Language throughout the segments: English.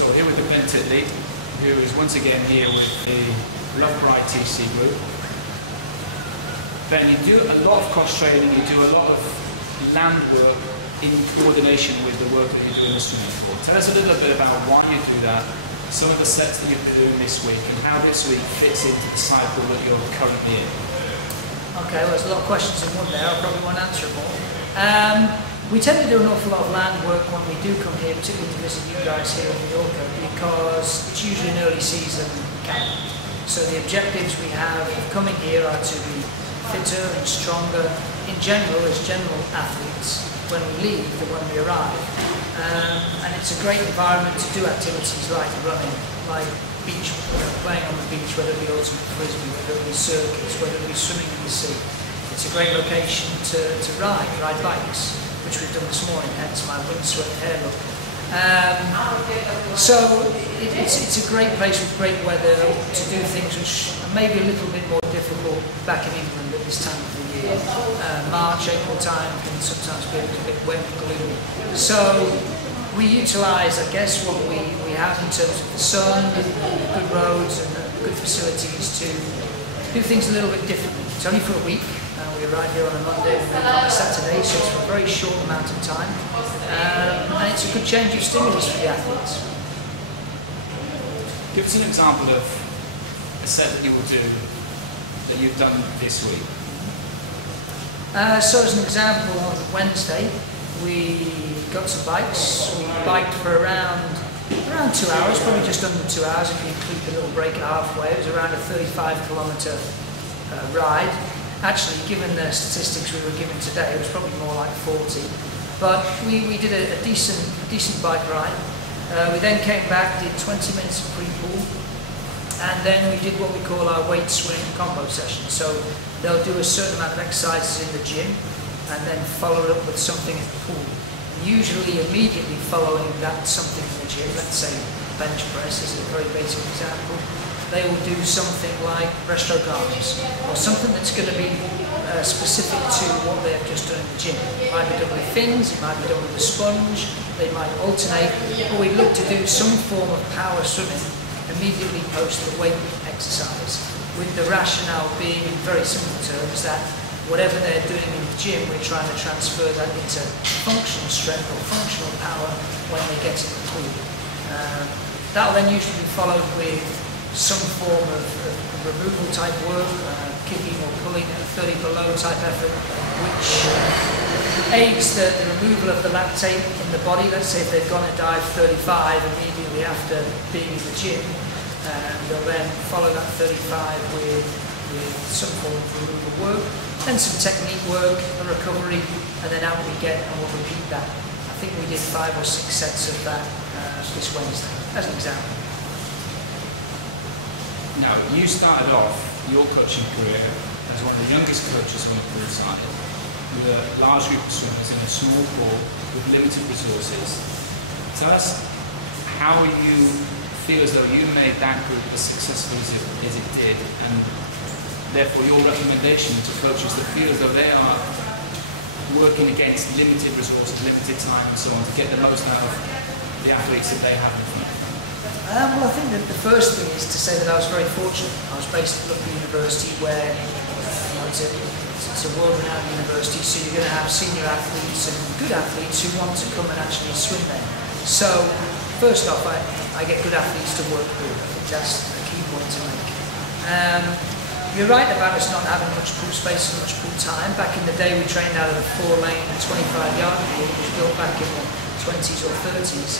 So here with Ben Titley, who is once again here with the Loughborough ITC group. Ben, you do a lot of cross-training, you do a lot of land work in coordination with the work that you're doing in the swimming pool. Tell us a little bit about why you do that, some of the sets that you've been doing this week, and how this week fits into the cycle that you're currently in. Okay, well, there's a lot of questions in one there. I probably won't answer them all. We tend to do an awful lot of land work when we do come here, particularly to visit you guys here in Mallorca, because it's usually an early season camp. So the objectives we have of coming here are to be fitter and stronger in general as general athletes when we leave than when we arrive. And it's a great environment to do activities like running, like beach, playing on the beach, whether it be ultimate frisbee, whether it be circuits, whether it be swimming in the sea. It's a great location to ride bikes, which we've done this morning, hence my windswept hair look. So it's a great place with great weather to do things which are maybe a little bit more difficult back in England at this time of the year. March, April time can sometimes be a little bit wet and gloomy. So we utilise, I guess, what we have in terms of the sun, good roads and good facilities to do things a little bit differently. It's only for a week. We arrive here on a Monday and on a Saturday, so it's for a very short amount of time. And it's a good change of stimulus for the athletes. Give us an example of a set that you will do that you've done this week. So as an example, on Wednesday we got some bikes. We biked for around 2 hours, probably just under 2 hours if you include the little break halfway. It was around a 35-kilometre ride. Actually, given the statistics we were given today, it was probably more like 40. But we did a decent bike ride. We then came back, did 20 minutes of pre-pool, and then we did what we call our weight swing combo session. So they'll do a certain amount of exercises in the gym, and then follow it up with something in the pool. And usually, immediately following that something in the gym, let's say bench press is a very basic example, they will do something like breaststroke arms, or something that's going to be specific to what they have just done in the gym. It might be done with fins, it might be done with a sponge, they might alternate, but we look to do some form of power swimming immediately post the weight exercise, with the rationale being in very simple terms that whatever they're doing in the gym, we're trying to transfer that into functional strength or functional power when they get in the pool. That will then usually be followed with some form of removal type work, kicking or pulling at 30 below type effort, which aids the removal of the lactate in the body. Let's say if they've gone and dived 35 immediately after being in the gym, they'll then follow that 35 with some form of removal work, then some technique work, a recovery, and then out we get and we'll repeat that. I think we did 5 or 6 sets of that this Wednesday, as an example. Now, you started off your coaching career as one of the youngest coaches on the poolside, with a large group of swimmers in a small pool with limited resources. Tell us how you feel as though you made that group as successful as it did, and therefore your recommendation to coaches that feel as though they are working against limited resources, limited time and so on, to get the most out of the athletes that they have in front of them. Well, I think that the first thing is to say that I was very fortunate. I was based at Loughborough University, where it's a world-renowned university, so you're going to have senior athletes and good athletes who want to come and actually swim there. So, first off, I get good athletes to work with. I think that's a key point to make. You're right about us not having much pool space and much pool time. Back in the day, we trained out of a 4-lane, 25-yard pool, which was built back in the 20s or 30s.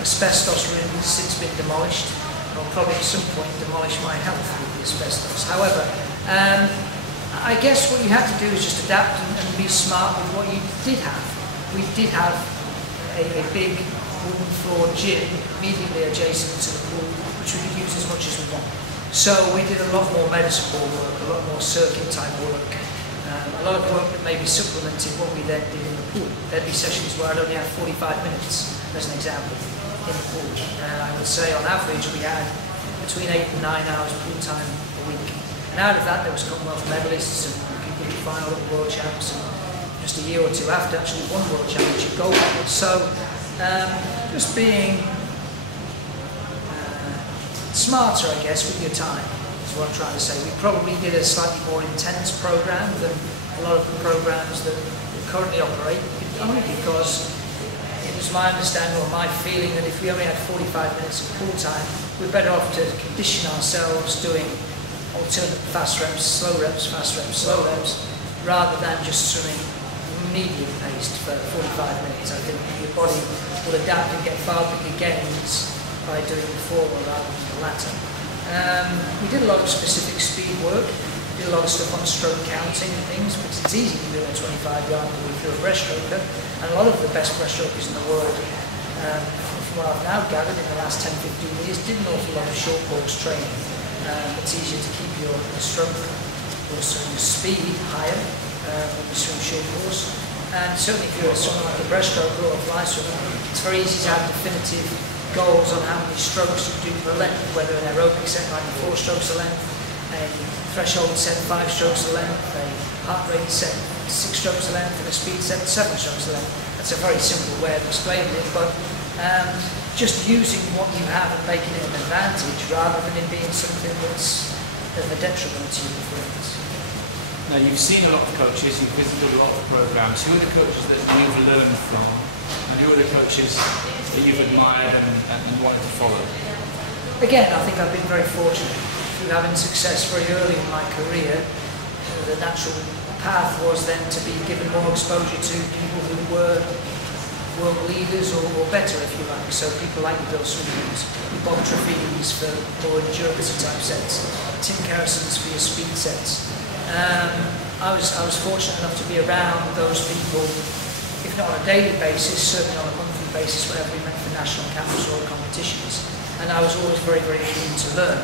Asbestos really has since been demolished. I'll probably at some point demolish my health with the asbestos. However, I guess what you have to do is just adapt and be smart with what you did have. We did have a big wooden floor gym immediately adjacent to the pool, which we could use as much as we want. So we did a lot more medicine ball work, a lot more circuit type work, a lot of work that maybe supplemented what we then did in the pool. There'd be sessions where I'd only have 45 minutes, as an example, in the pool. And I would say on average we had between 8 and 9 hours pool time a week. And out of that there was Commonwealth medalists and people who final at World Champs, and just a year or two after actually won World Championship gold medals. So just being smarter, I guess, with your time, is what I'm trying to say. We probably did a slightly more intense program than a lot of the programs that currently operate, only because it was my understanding or my feeling that if we only had 45 minutes of pool time, we're better off to condition ourselves doing alternate fast reps, slow reps, fast reps, slow reps, rather than just swimming medium paced for 45 minutes. I think your body will adapt and get far bigger gains by doing the former rather than the latter. We did a lot of specific speed work, did a lot of stuff on stroke counting and things, because it's easy to do a 25-yard pool if you're a breaststroker, and a lot of the best breaststrokers in the world, from what I've now gathered in the last 10-15 years, did an awful lot of short course training. It's easier to keep your stroke, also your speed higher when you swim short course. And certainly if you're someone like a breaststroker or a fly swimmer, it's very easy to have definitive goals on how many strokes you do per length, whether an aerobic set might be 4 strokes a length, a threshold set 5 strokes a length, a heart rate set 6 strokes a length, and a speed set 7 strokes a length. That's a very simple way of explaining it, but just using what you have and making it an advantage rather than it being something that's of a detriment to your performance. Now, you've seen a lot of coaches, you've visited a lot of programs. Who are the coaches that you've learned from, and who are the coaches that you've admired and wanted to follow? Again, I think I've been very fortunate through having success very early in my career. The natural path was then to be given more exposure to people who were world leaders or better, if you like. So people like Bill Swindons, Bob Trevines for more endurance type sets, Tim Carrison's for your speed sets. I was fortunate enough to be around those people, if not on a daily basis, certainly on a monthly basis, whenever we met for national camps or competitions. And I was always very, very keen to learn.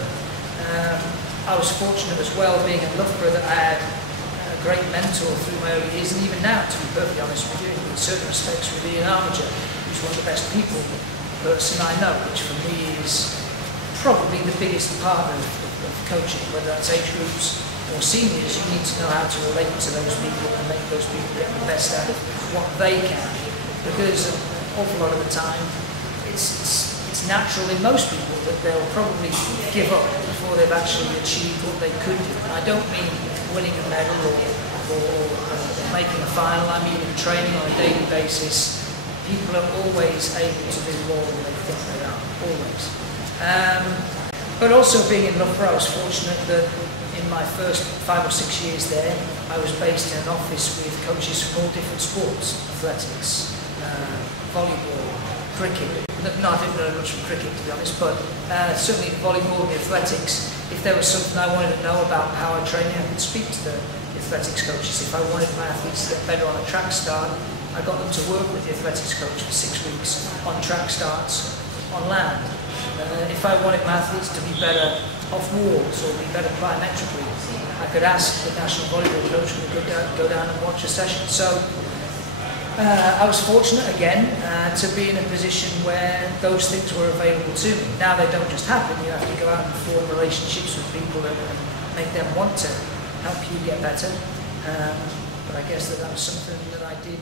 I was fortunate as well, being in Loughborough, that I had a great mentor through my early years, and even now, to be perfectly honest with you, in certain respects, with Ian Armiger, who's one of the best people person I know, which for me is probably the biggest part of coaching, whether that's age groups or seniors. You need to know how to relate to those people and make those people get the best out of what they can, because an awful lot of the time it's natural in most people that they'll probably give up before they've actually achieved what they could do. And I don't mean winning a medal or making a final. I mean in training on a daily basis, people are always able to do more than they think they are, always. But also being in Loughborough, I was fortunate that in my first 5 or 6 years there, I was based in an office with coaches from all different sports: athletics, volleyball, cricket. No, I didn't know much from cricket, to be honest, but certainly volleyball and athletics. If there was something I wanted to know about power training, I could speak to the athletics coaches. If I wanted my athletes to get better on a track start, I got them to work with the athletics coach for 6 weeks on track starts on land. If I wanted my athletes to be better off walls or be better plyometrically, I could ask the national volleyball coach to go down and watch a session. So I was fortunate again to be in a position where those things were available to me. Now they don't just happen. You have to go out and form relationships with people and make them want to help you get better. But I guess that was something that I did